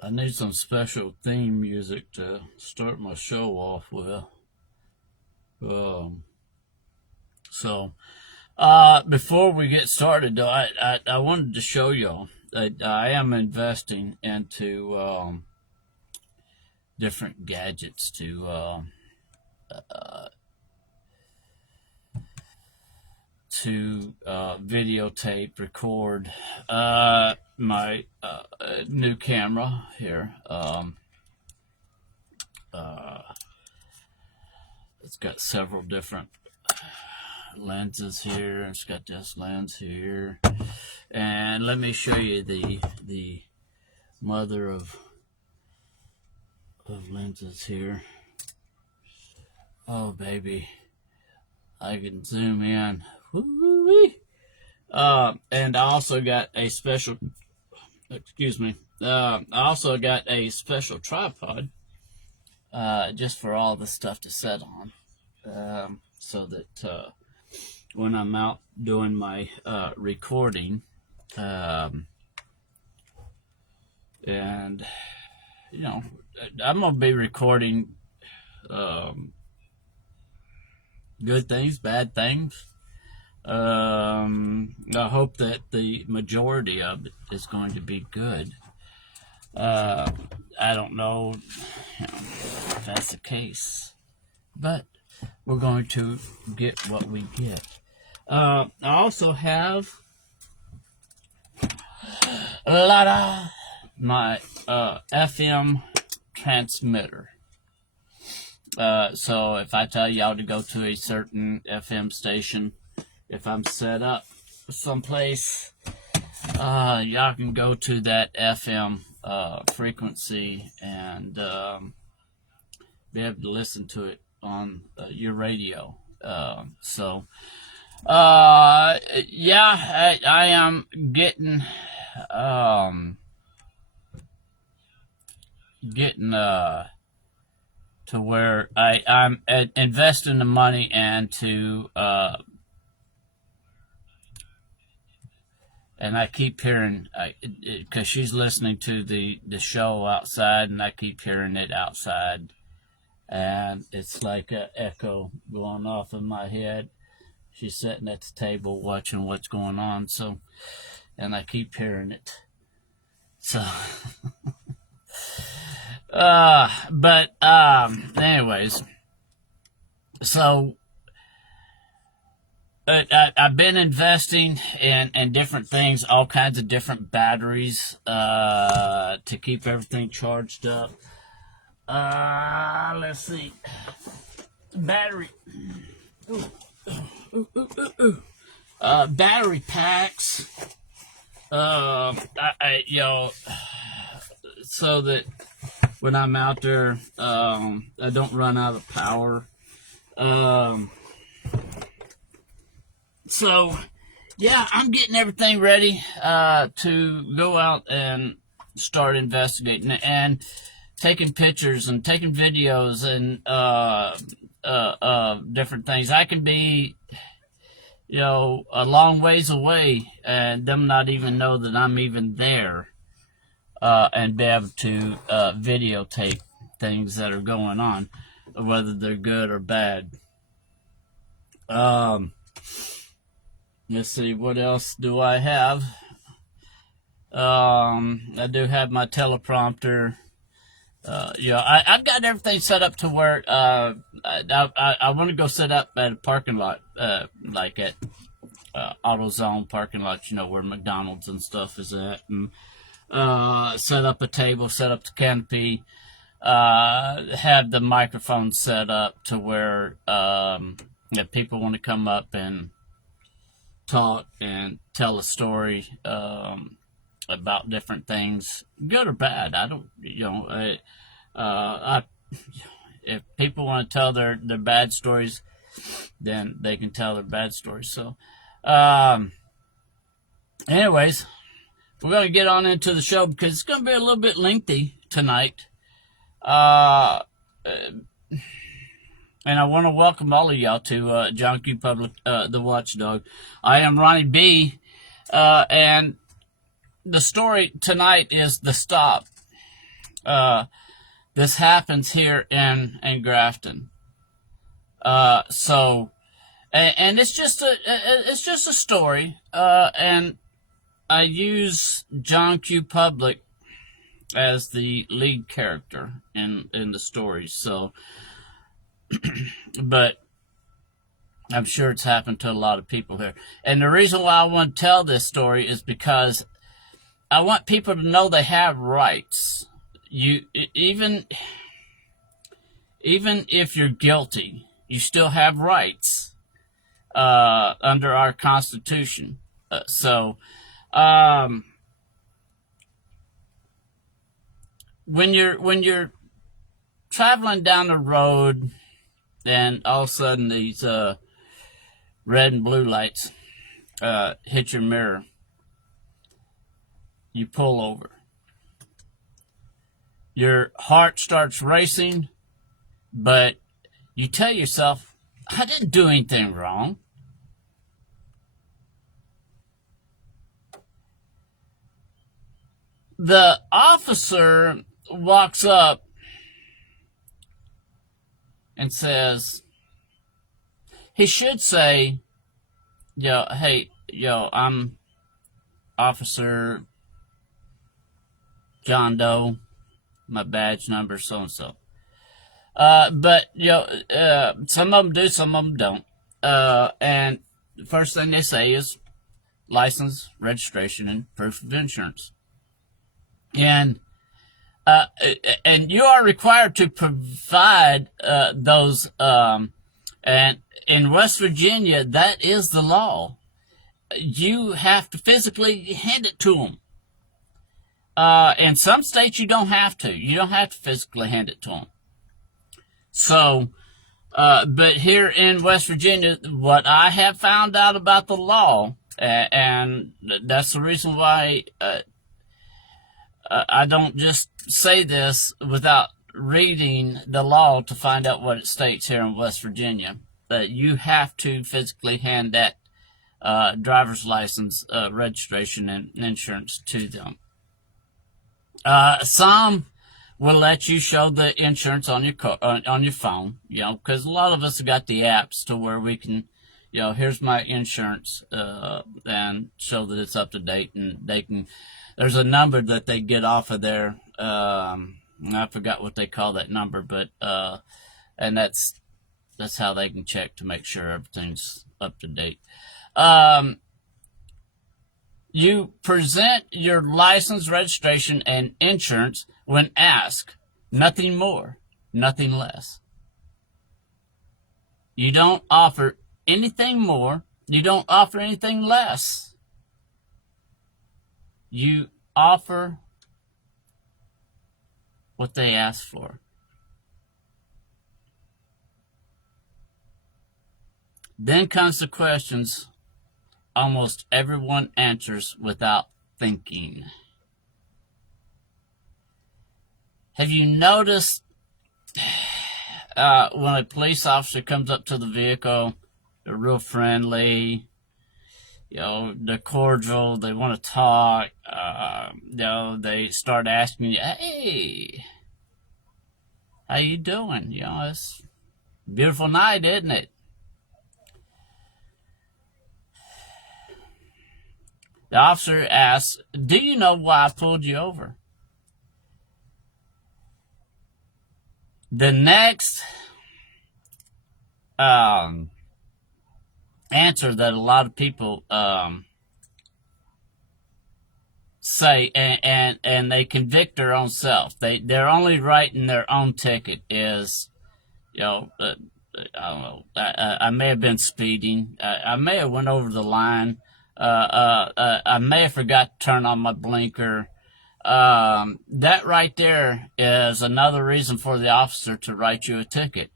I need some special theme music to start my show off with. Um, before we get started, though, I wanted to show y'all that I am investing into different gadgets to videotape, record my new camera here. It's got several different lenses here. It's got this lens here, and let me show you the mother of lenses here. Oh baby, I can zoom in. Woo-wee. And I also got a special. Excuse me. I also got a special tripod, just for all the stuff to set on, so that when I'm out doing my recording, and you know, I'm gonna be recording good things, bad things. I hope that the majority of it is going to be good. I don't know, if that's the case, but we're going to get what we get. I also have a lot of my FM transmitter. So if I tell y'all to go to a certain FM station, if I'm set up someplace, y'all can go to that FM frequency and be able to listen to it on your radio. Yeah, I am getting to where I'm investing the money into and I keep hearing, because she's listening to the show outside, and I keep hearing it outside, and it's like an echo going off in my head. She's sitting at the table watching what's going on, so, and I keep hearing it. So, anyways, so I've been investing in different things, all kinds of different batteries to keep everything charged up. Let's see. Battery. Battery packs. So that when I'm out there, I don't run out of power. So, yeah, I'm getting everything ready to go out and start investigating and taking pictures and taking videos and different things. I can be, a long ways away and them not even know that I'm even there, and be able to videotape things that are going on, whether they're good or bad. Let's see, what else do I have? I do have my teleprompter. I've got everything set up to where I want to go set up at a parking lot, like at AutoZone parking lots, where McDonald's and stuff is at, and set up a table, set up the canopy, have the microphone set up to where if people want to come up and talk and tell a story about different things, good or bad. I don't, if people want to tell their bad stories, then they can tell their bad stories. So, anyways, we're going to get on into the show because it's going to be a little bit lengthy tonight. And I want to welcome all of y'all to John Q. Public, The Watchdog. I am Ronnie B. And the story tonight is The Stop. This happens here in Grafton. So, and it's just a story. And I use John Q. Public as the lead character in the story. So, but I'm sure it's happened to a lot of people here. And the reason why I want to tell this story is because I want people to know they have rights. You even if you're guilty, you still have rights under our Constitution. When you're traveling down the road, and all of a sudden these red and blue lights hit your mirror, you pull over. Your heart starts racing, but you tell yourself, I didn't do anything wrong. The officer walks up and says, he should say, hey, I'm Officer John Doe, my badge number, so-and-so. But, some of them do, some of them don't. And the first thing they say is license, registration, and proof of insurance. And you are required to provide those. And in West Virginia, that is the law. You have to physically hand it to them. In some states, you don't have to. You don't have to physically hand it to them. So, but here in West Virginia, what I have found out about the law, and that's the reason why I don't just say this without reading the law to find out what it states here in West Virginia, that you have to physically hand that driver's license, registration, and insurance to them. Some will let you show the insurance on your phone, because a lot of us have got the apps to where we can, here's my insurance, and show that it's up to date, and they can. There's a number that they get off of there. I forgot what they call that number, but and that's how they can check to make sure everything's up to date. You present your license, registration, and insurance when asked. Nothing more, nothing less. You don't offer anything more. You don't offer anything less. You offer what they ask for. Then comes the questions almost everyone answers without thinking. Have you noticed when a police officer comes up to the vehicle, they're real friendly, they're cordial, they want to talk, they start asking you, hey, how you doing? It's a beautiful night, isn't it? The officer asks, do you know why I pulled you over? The next answer that a lot of people say, and they convict their own self. They're only writing their own ticket is, I don't know. I may have been speeding. I may have went over the line. I may have forgot to turn on my blinker. That right there is another reason for the officer to write you a ticket.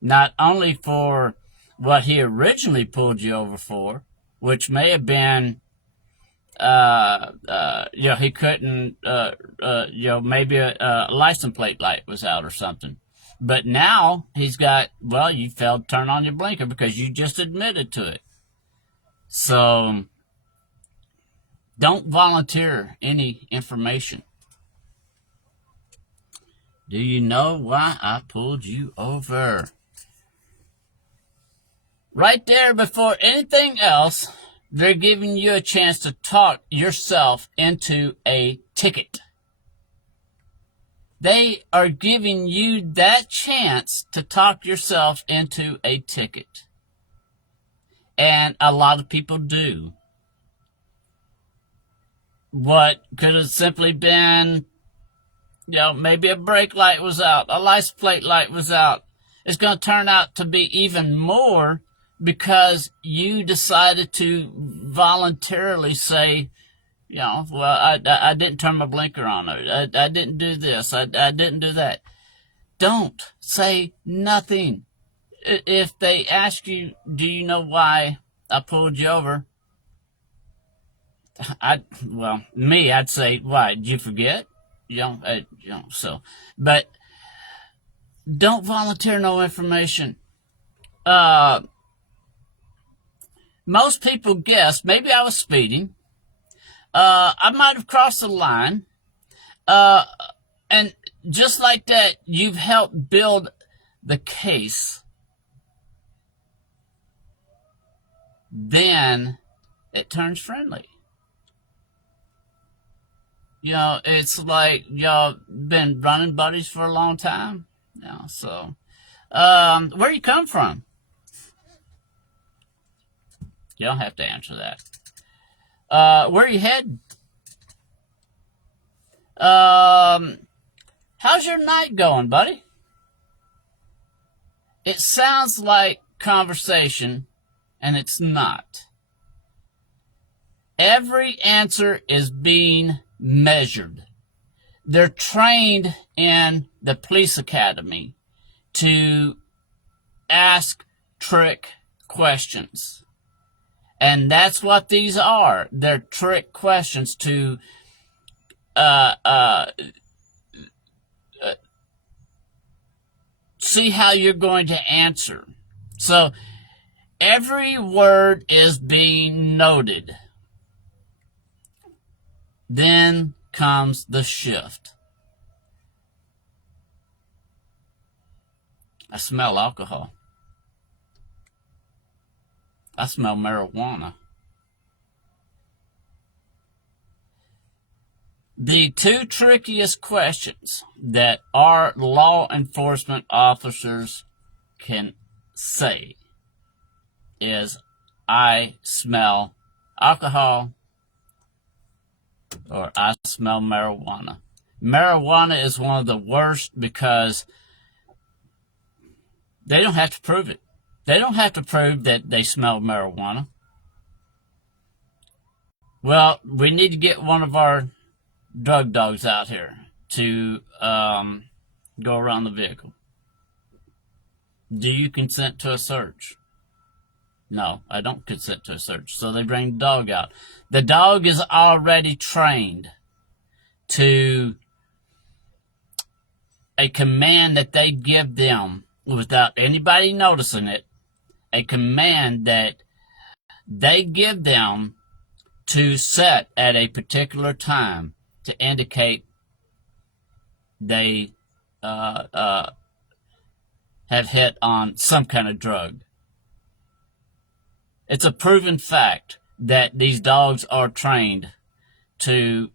Not only for what he originally pulled you over for, which may have been, he couldn't, maybe a license plate light was out or something. But now he's got, you failed to turn on your blinker because you just admitted to it. So don't volunteer any information. Do you know why I pulled you over? Right there, before anything else, they're giving you a chance to talk yourself into a ticket. They are giving you that chance to talk yourself into a ticket. And a lot of people do. What could have simply been, maybe a brake light was out, a license plate light was out. It's going to turn out to be even more because you decided to voluntarily say, I didn't turn my blinker on. I didn't do this. I didn't do that. Don't say nothing. If they ask you, do you know why I pulled you over? I'd say, why? Did you forget? But don't volunteer no information. Most people guess maybe I was speeding. I might have crossed the line. And just like that, you've helped build the case. Then it turns friendly. It's like y'all been running buddies for a long time. Where you come from? You don't have to answer that. Where you headed? How's your night going, buddy? It sounds like conversation, and it's not. Every answer is being measured. They're trained in the police academy to ask trick questions. And that's what these are. They're trick questions to see how you're going to answer. So every word is being noted. Then comes the shift. I smell alcohol. I smell marijuana. The two trickiest questions that our law enforcement officers can say is, I smell alcohol, or I smell marijuana. Marijuana is one of the worst because they don't have to prove it. They don't have to prove that they smell marijuana. Well, we need to get one of our drug dogs out here to go around the vehicle. Do you consent to a search? No, I don't consent to a search. So they bring the dog out. The dog is already trained to a command that they give them without anybody noticing it, a command that they give them to set at a particular time to indicate they have hit on some kind of drug. It's a proven fact that these dogs are trained to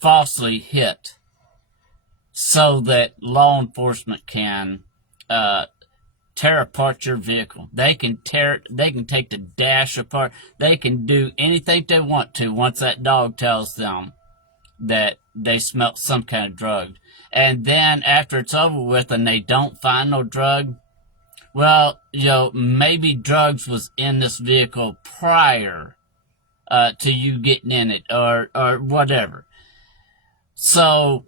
falsely hit so that law enforcement can tear apart your vehicle. They can take the dash apart. They can do anything they want to once that dog tells them that they smelt some kind of drug. And then after it's over with and they don't find no drug, well, maybe drugs was in this vehicle prior to you getting in it or whatever. So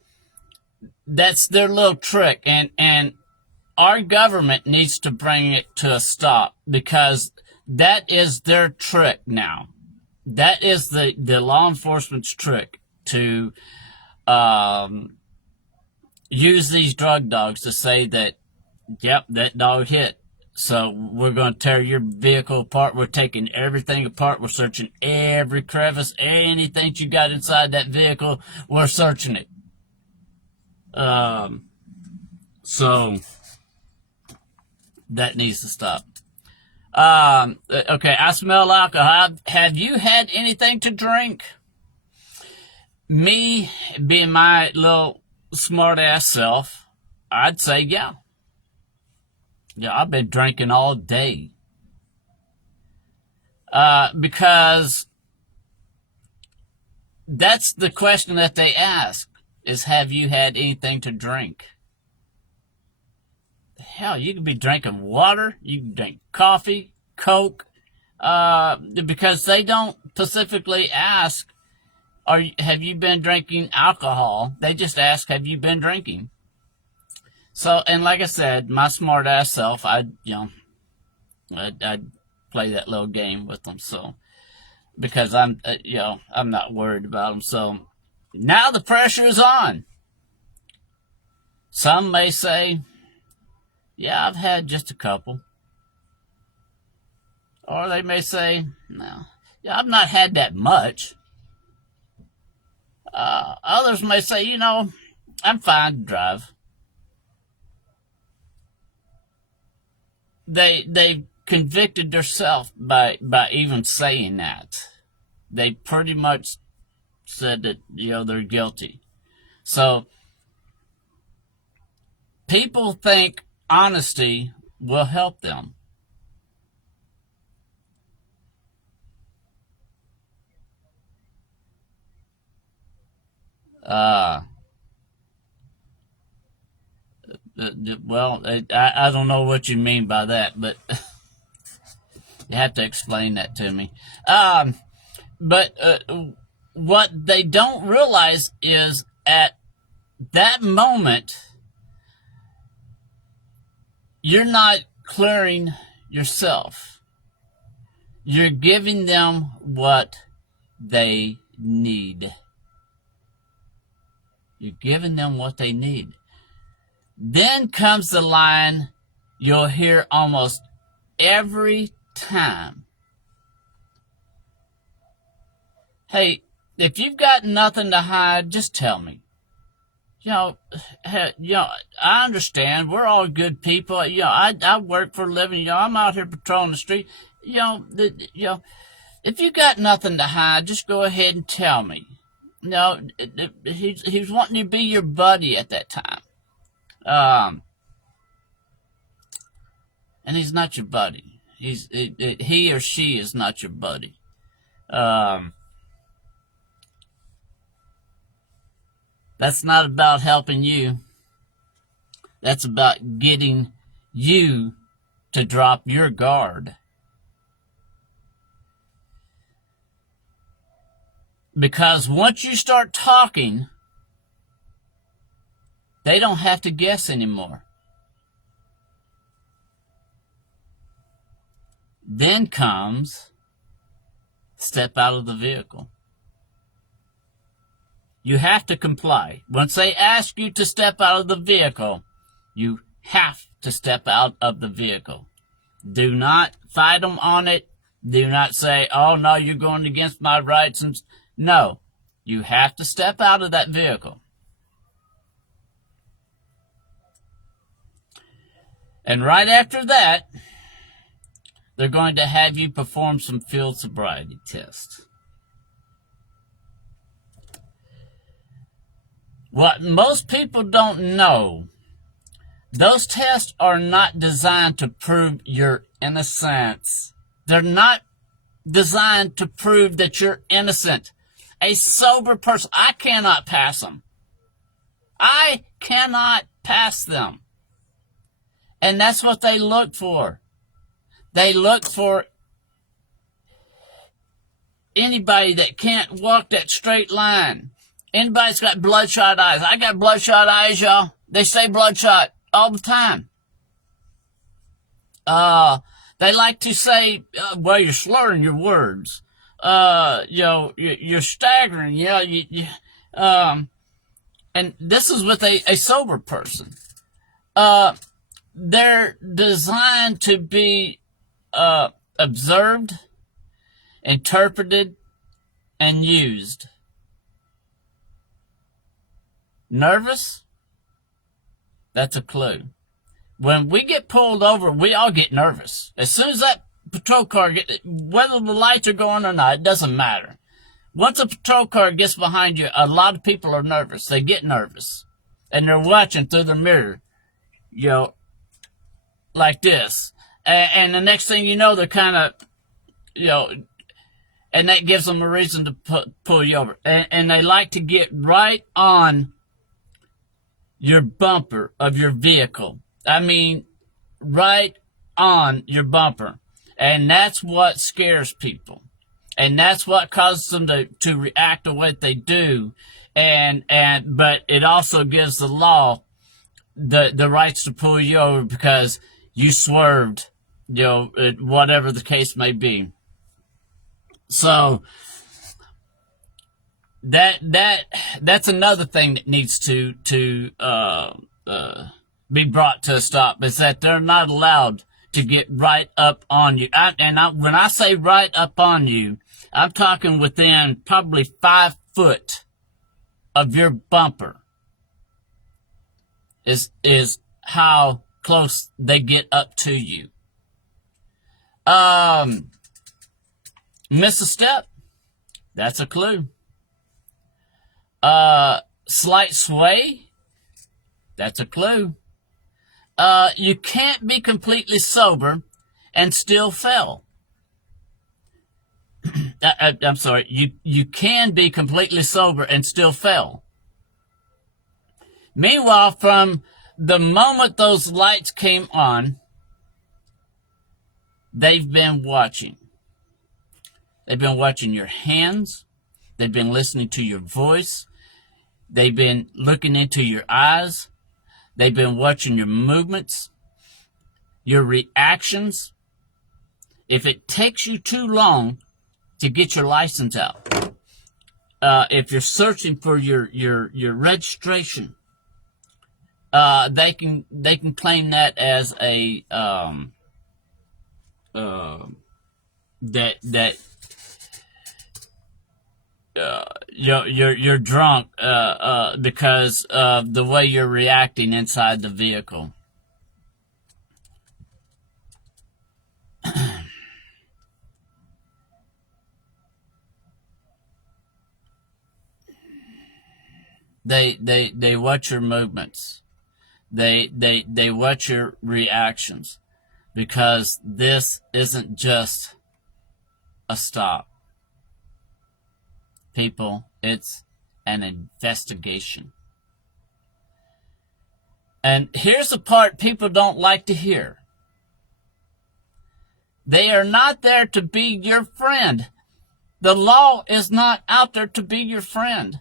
that's their little trick. And our government needs to bring it to a stop because that is their trick now. That is the law enforcement's trick to use these drug dogs to say that, yep, that dog hit. So we're going to tear your vehicle apart. We're taking everything apart. We're searching every crevice, anything you got inside that vehicle. We're searching it. So that needs to stop. Okay, I smell alcohol. Have you had anything to drink? Me, being my little smart ass self, I'd say yeah. Yeah, I've been drinking all day. Because that's the question that they ask is, have you had anything to drink? Hell, you could be drinking water, you can drink coffee, Coke, because they don't specifically ask, have you been drinking alcohol? They just ask, have you been drinking? So, and like I said, my smart ass self, I'd play that little game with them. So, because I'm not worried about them. So, now the pressure is on. Some may say, yeah, I've had just a couple. Or they may say, no, yeah, I've not had that much. Others may say, I'm fine to drive. They convicted themselves by even saying that. They pretty much said that, they're guilty. So people think honesty will help them. Well, I don't know what you mean by that, but you have to explain that to me. But what they don't realize is at that moment, you're not clearing yourself. You're giving them what they need. You're giving them what they need. Then comes the line you'll hear almost every time. Hey, if you've got nothing to hide, just tell me. I understand. We're all good people. I work for a living. I'm out here patrolling the street. If you got nothing to hide, just go ahead and tell me. He's wanting to be your buddy at that time. And he's not your buddy. He or she is not your buddy. That's not about helping you. That's about getting you to drop your guard. Because once you start talking, they don't have to guess anymore. Then comes, step out of the vehicle. You have to comply. Once they ask you to step out of the vehicle, you have to step out of the vehicle. Do not fight them on it. Do not say, oh, no, you're going against my rights. No, you have to step out of that vehicle. And right after that, they're going to have you perform some field sobriety tests. What most people don't know, those tests are not designed to prove your innocence. They're not designed to prove that you're innocent. A sober person, I cannot pass them. I cannot pass them. And that's what they look for. They look for anybody that can't walk that straight line. Anybody's got bloodshot eyes. I got bloodshot eyes, y'all. They say bloodshot all the time. They like to say, well, you're slurring your words. You're staggering. And this is with a sober person. They're designed to be observed, interpreted, and used. Nervous? That's a clue. When we get pulled over, we all get nervous. As soon as that patrol car whether the lights are going or not, it doesn't matter. Once a patrol car gets behind you, a lot of people are nervous. They get nervous. And they're watching through the mirror, like this. And the next thing you know, they're kind of, and that gives them a reason to pull you over. And they like to get right on your bumper of your vehicle. I mean, right on your bumper. And that's what scares people. And that's what causes them to react to what they do. But it also gives the law the rights to pull you over because you swerved, whatever the case may be. So that's another thing that needs to be brought to a stop, is that they're not allowed to get right up on you. When I say right up on you, I'm talking within probably 5 foot of your bumper is how close they get up to you. Miss a step, that's a clue. Slight sway, that's a clue. You can't be completely sober and still fail. I'm sorry, you can be completely sober and still fail. Meanwhile, from the moment those lights came on, they've been watching. They've been watching your hands. They've been listening to your voice. They've been looking into your eyes. They've been watching your movements, your reactions. If it takes you too long to get your license out, if you're searching for your registration, they can claim that as a you're drunk because of the way you're reacting inside the vehicle. They watch your movements. They watch your reactions, because this isn't just a stop. People, it's an investigation. And here's the part people don't like to hear. They are not there to be your friend. The law is not out there to be your friend.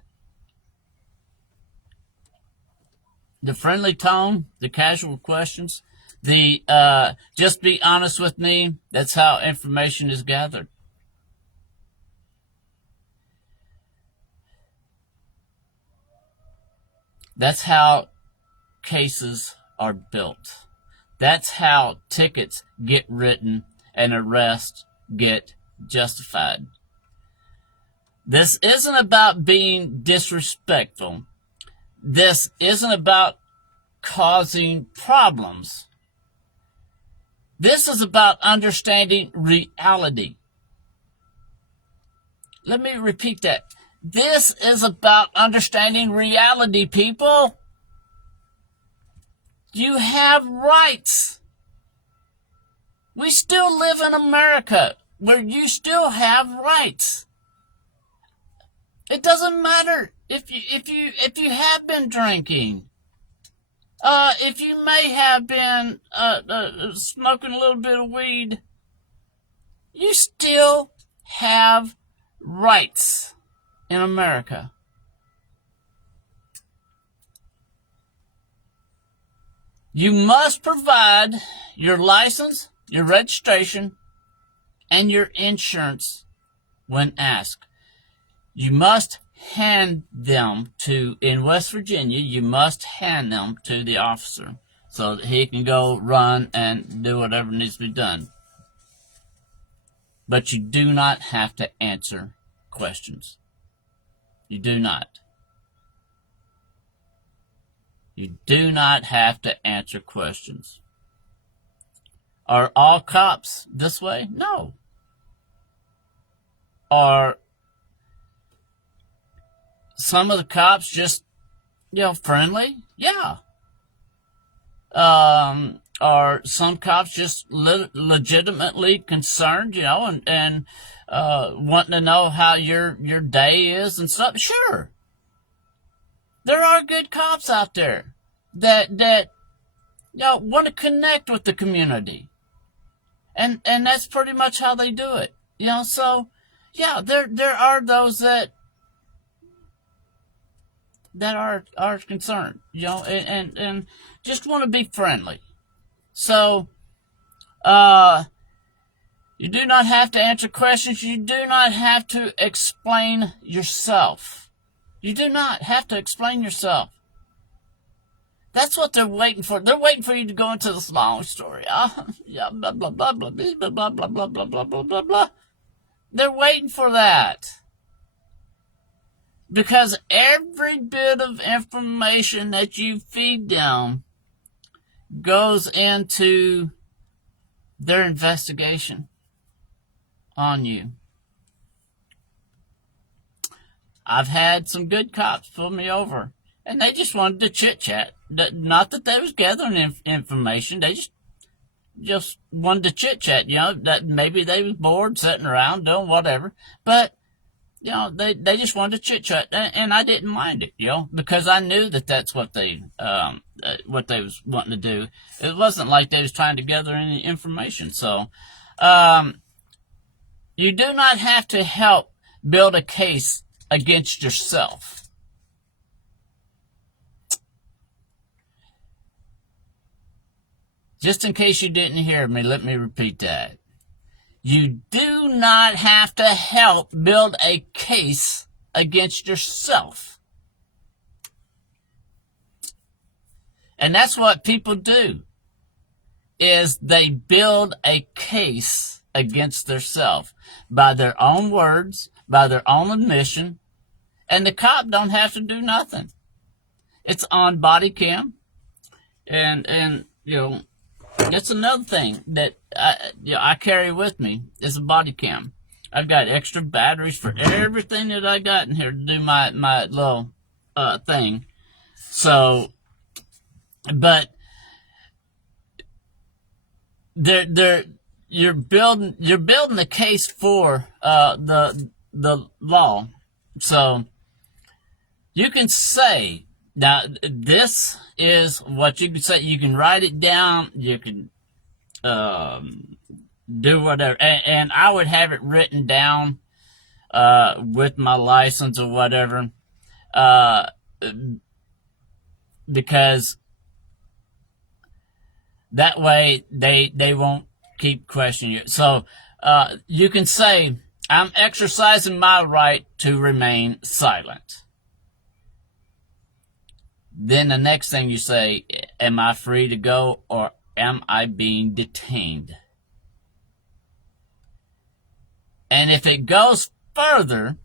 The friendly tone, the casual questions, the just be honest with me, that's how information is gathered. That's how cases are built. That's how tickets get written and arrests get justified. This isn't about being disrespectful. This isn't about causing problems. This is about understanding reality. Let me repeat that. This is about understanding reality, people. You have rights. We still live in America where you still have rights. It doesn't matter if you have been drinking, if you may have been smoking a little bit of weed. You still have rights in America. You must provide your license, your registration, and your insurance when asked. You must hand them in West Virginia, you must hand them to the officer so that he can go run and do whatever needs to be done. But you do not have to answer questions. You do not. You do not have to answer questions. Are all cops this way? No. Are some of the cops just, friendly? Yeah. Are some cops just legitimately concerned, and wanting to know how your day is and stuff? Sure. There are good cops out there that want to connect with the community, and that's pretty much how they do it. So yeah, there are those that are concerned, and just want to be friendly. So you do not have to answer questions. You do not have to explain yourself. You do not have to explain yourself. That's what they're waiting for. They're waiting for you to go into this long story. Yeah, blah, blah, blah, blah, blah, blah, blah, blah, blah, blah, blah, blah, blah, blah. They're waiting for that. Because every bit of information that you feed them goes into their investigation on you. I've had some good cops pull me over, and they just wanted to chit-chat. Not that they was gathering information. They just wanted to chit-chat, that maybe they was bored sitting around doing whatever. But, they just wanted to chit-chat, and I didn't mind it, because I knew that that's what they was wanting to do. It wasn't like they was trying to gather any information. So, you do not have to help build a case against yourself. Just in case you didn't hear me, let me repeat that. You do not have to help build a case against yourself. And that's what people do, is they build a case against themselves by their own words, by their own admission, and the cop don't have to do nothing. It's on body cam, and that's another thing that I carry with me is a body cam. I've got extra batteries for everything that I got in here to do my little thing. So, but you're building the case for the law. So you can say, now this is what you can say. You can write it down. You can do whatever, and I would have it written down with my license or whatever, because that way they won't keep questioning you. So you can say, I'm exercising my right to remain silent. Then the next thing you say, am I free to go, or am I being detained? And if it goes further,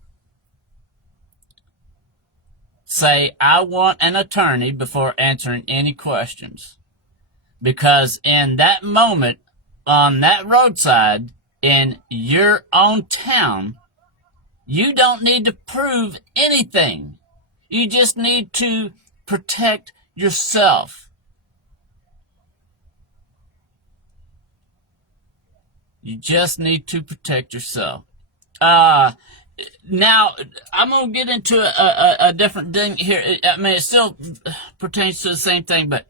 say, I want an attorney before answering any questions. Because in that moment, on that roadside, in your own town, you don't need to prove anything. You just need to protect yourself. You just need to protect yourself. Now, I'm going to get into a different thing here. I mean, it still pertains to the same thing, but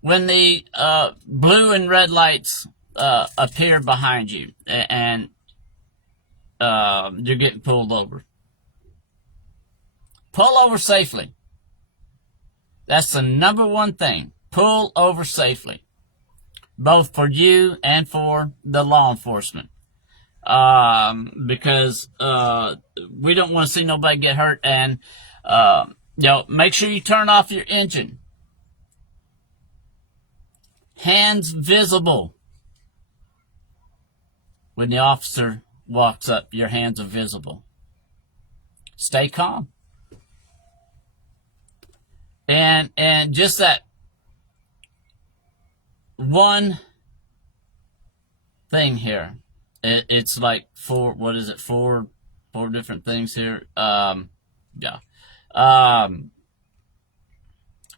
when the blue and red lights appear behind you and you're getting pulled over, pull over safely. That's the number one thing. Pull over safely, both for you and for the law enforcement, because we don't want to see nobody get hurt. And make sure you turn off your engine. Hands visible. When the officer walks up, your hands are visible. Stay calm. And just that one thing here, it's like four different things here. Yeah.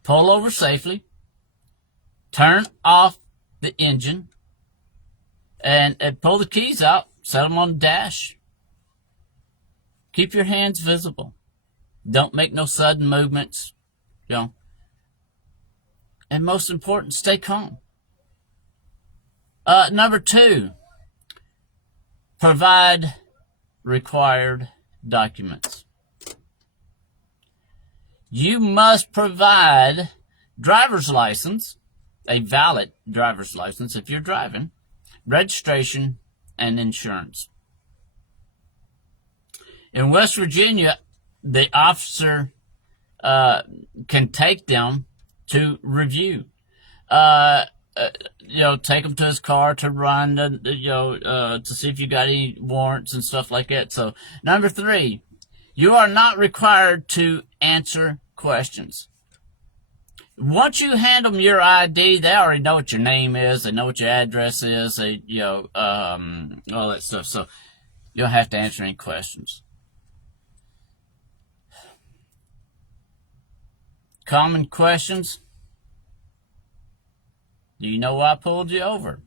Pull over safely, turn off the engine, and pull the keys out, set them on the dash. Keep your hands visible. Don't make no sudden movements, And most important, stay calm. Number 2, provide required documents. You must provide driver's license, a valid driver's license if you're driving, registration, and insurance. In West Virginia, the officer can take them to review. Take them to his car to run, to see if you got any warrants and stuff like that. So, number 3, you are not required to answer questions. Once you hand them your ID, they already know what your name is, they know what your address is, all that stuff. So, you don't have to answer any questions. Common questions. Do you know why I pulled you over?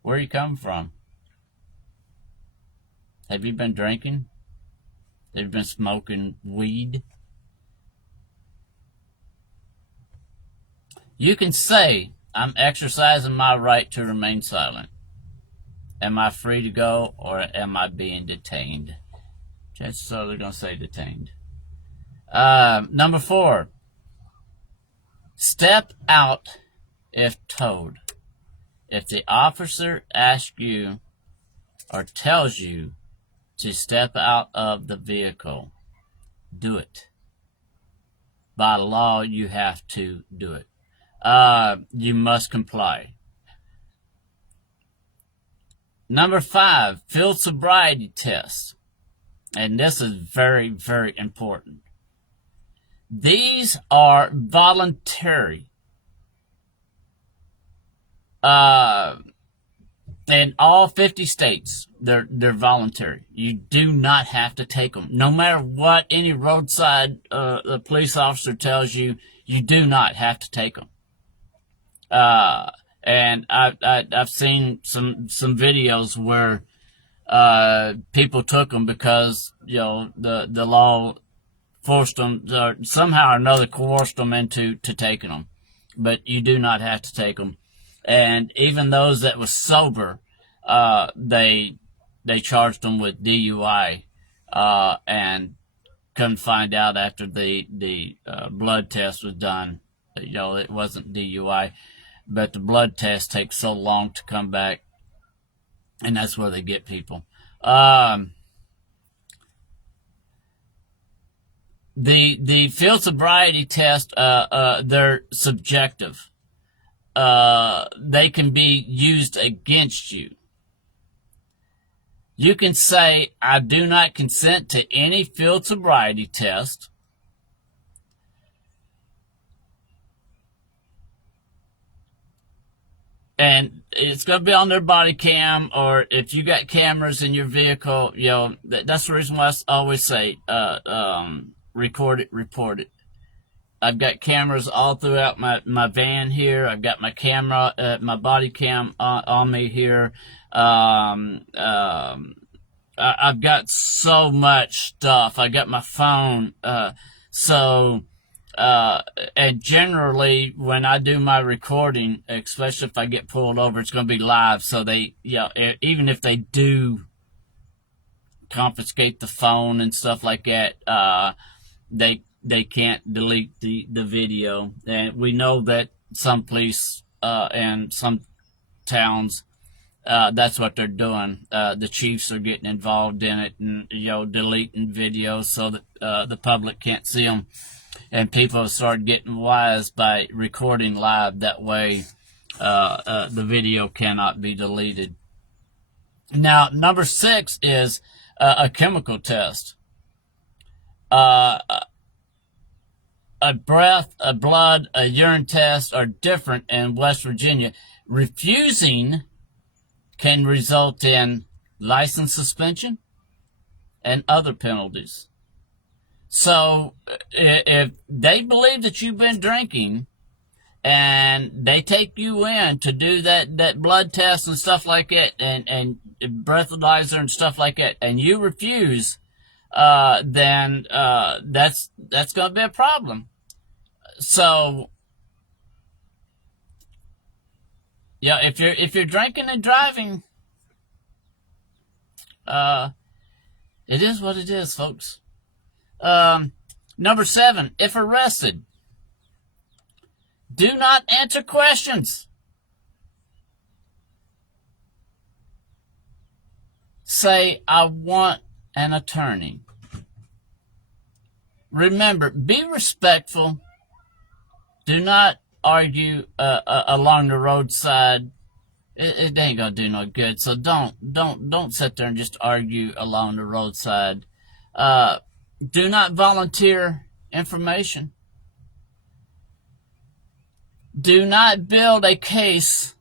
Where are you coming from? Have you been drinking? Have you been smoking weed? You can say, I'm exercising my right to remain silent. Am I free to go, or am I being detained? Chances are they're going to say detained. Number 4, step out if told. If the officer asks you or tells you to step out of the vehicle, do it. By law, you have to do it. You must comply. Number 5, field sobriety test. And this is very, very important. These are voluntary. In all 50 states, they're voluntary. You do not have to take them. No matter what any roadside police officer tells you, you do not have to take them. And I've seen some videos where people took them because the law forced them, somehow or another coerced them into taking them. But you do not have to take them. And even those that was sober, they charged them with DUI, and couldn't find out after the blood test was done. It wasn't DUI, but the blood test takes so long to come back, and that's where they get people. The field sobriety test, they're subjective. They can be used against you. You can say, I do not consent to any field sobriety test. And it's going to be on their body cam, or if you got cameras in your vehicle, that's the reason why I always say, record it, report it. I've got cameras all throughout my van here. I've got my camera, my body cam on me here. I've got so much stuff. I got my phone. And generally when I do my recording, especially if I get pulled over, it's going to be live. So they, even if they do confiscate the phone and stuff like that, they can't delete the video. And we know that some police and some towns, that's what they're doing. The chiefs are getting involved in it and deleting videos so that the public can't see them. And people have started getting wise by recording live. That way the video cannot be deleted. Now, number 6 is a chemical test. uh, a breath, a blood, a urine test are different in West Virginia. Refusing can result in license suspension and other penalties. So if they believe that you've been drinking and they take you in to do that blood test and stuff like that and breathalyzer and stuff like that, and you refuse, then that's going to be a problem. So, yeah, if you're drinking and driving, it is what it is, folks. Number 7, if arrested, do not answer questions. Say, I want an attorney. Remember, be respectful. Do not argue along the roadside. It ain't gonna do no good. So don't sit there and just argue along the roadside. Do not volunteer information. Do not build a case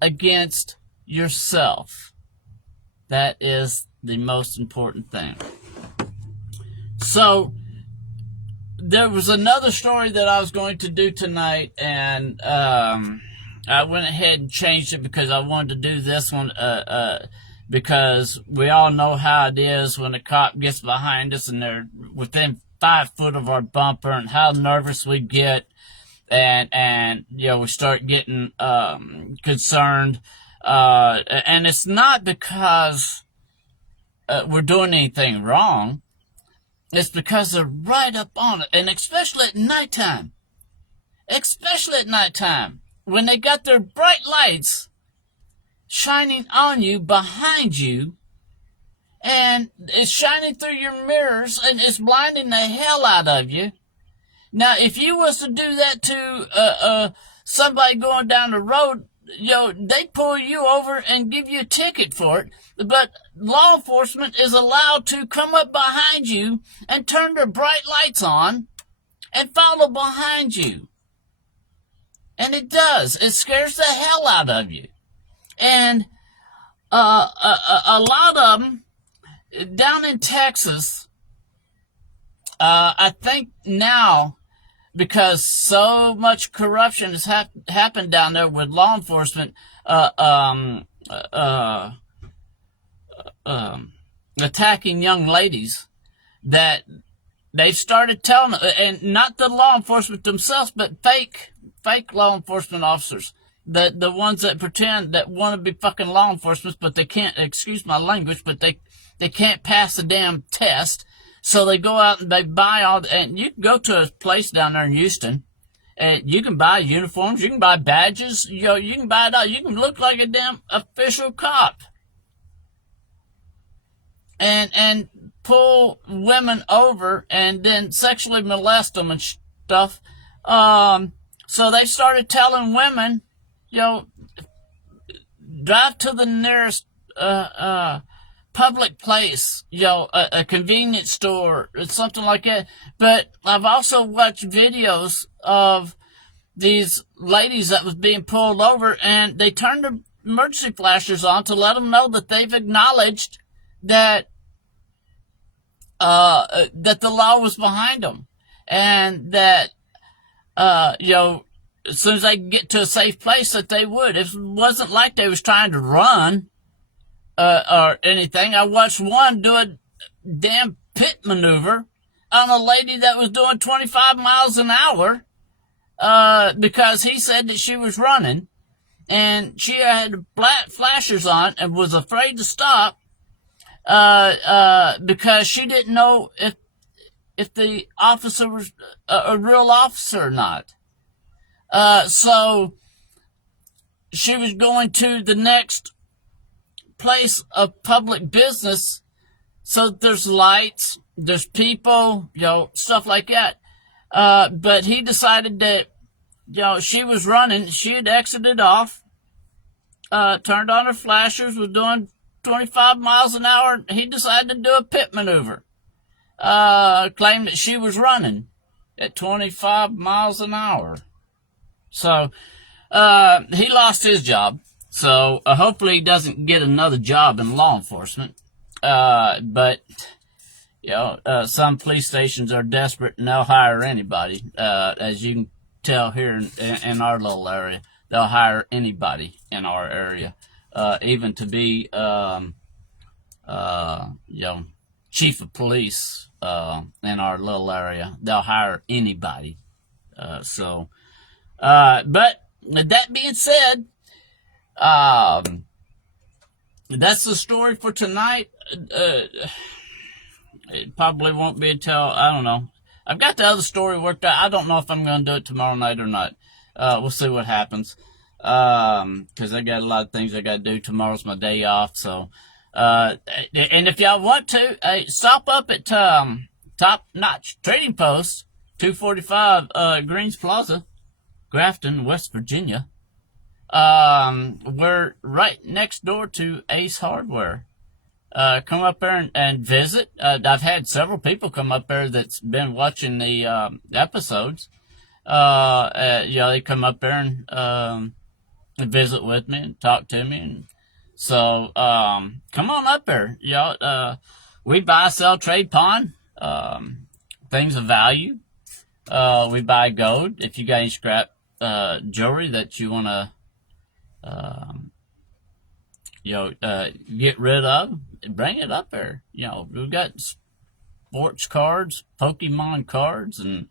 against yourself. That is the most important thing. So, there was another story that I was going to do tonight, and I went ahead and changed it because I wanted to do this one because we all know how it is when a cop gets behind us and they're within 5 foot of our bumper, and how nervous we get, and we start getting concerned. And it's not because we're doing anything wrong. It's because they're right up on it, and especially at nighttime. When they got their bright lights shining on you, behind you, and it's shining through your mirrors, and it's blinding the hell out of you. Now, if you was to do that to somebody going down the road, they pull you over and give you a ticket for it. But law enforcement is allowed to come up behind you and turn their bright lights on and follow behind you. And it does. It scares the hell out of you. And a lot of them down in Texas, I think now, because so much corruption has happened down there with law enforcement, attacking young ladies, that they've started telling them, and not the law enforcement themselves, but fake law enforcement officers, the ones that pretend that want to be fucking law enforcement, but they can't, excuse my language, but they can't pass the damn test. So they go out and they buy and you can go to a place down there in Houston, and you can buy uniforms, you can buy badges, you can buy it all. You can look like a damn official cop. And pull women over and then sexually molest them and stuff. So they started telling women, drive to the nearest public place, a convenience store, or something like that. But I've also watched videos of these ladies that was being pulled over, and they turned their emergency flashers on to let them know that they've acknowledged that that the law was behind them, and that as soon as they could get to a safe place, that they would. It wasn't like they was trying to run or anything. I watched one do a damn pit maneuver on a lady that was doing 25 miles an hour because he said that she was running, and she had black flashers on and was afraid to stop because she didn't know if the officer was a real officer or not. So she was going to the next place of public business, so there's lights, there's people, stuff like that. But he decided that, she was running, she had exited off, turned on her flashers, was doing 25 miles an hour, and he decided to do a pit maneuver. claimed that she was running at 25 miles an hour. So, he lost his job. So, hopefully he doesn't get another job in law enforcement. But, some police stations are desperate and they'll hire anybody. As you can tell here in our little area, they'll hire anybody in our area. Even to be, chief of police, in our little area, they'll hire anybody. But that being said, that's the story for tonight. It probably won't be until, I don't know. I've got the other story worked out. I don't know if I'm going to do it tomorrow night or not. We'll see what happens. Because I got a lot of things I got to do. Tomorrow's my day off. So, and if y'all want to, stop up at Top Notch Trading Post, 245 Greens Plaza, Grafton, West Virginia. We're right next door to Ace Hardware. Come up there and visit. I've had several people come up there that's been watching the episodes. They come up there and visit with me and talk to me. And so, come on up there. We buy, sell, trade, pawn, things of value. We buy gold. If you got any scrap, jewelry that you want to, get rid of, bring it up there. We've got sports cards, Pokemon cards, and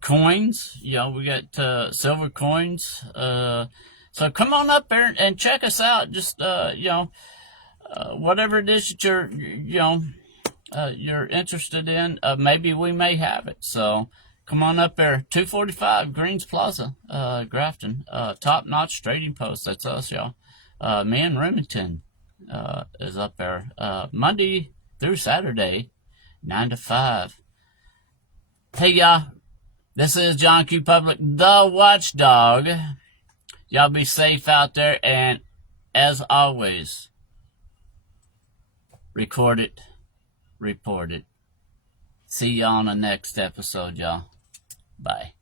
coins. We got silver coins. So come on up there and check us out. Just whatever it is that you're interested in, maybe we may have it. So come on up there, 245 Greens Plaza, Grafton, Top Notch Trading Post. That's us, y'all. Me and Remington is up there Monday through Saturday, 9 to 5. Hey, y'all, this is John Q. Public, the Watchdog. Y'all be safe out there, and as always, record it, report it. See y'all on the next episode, y'all. Bye.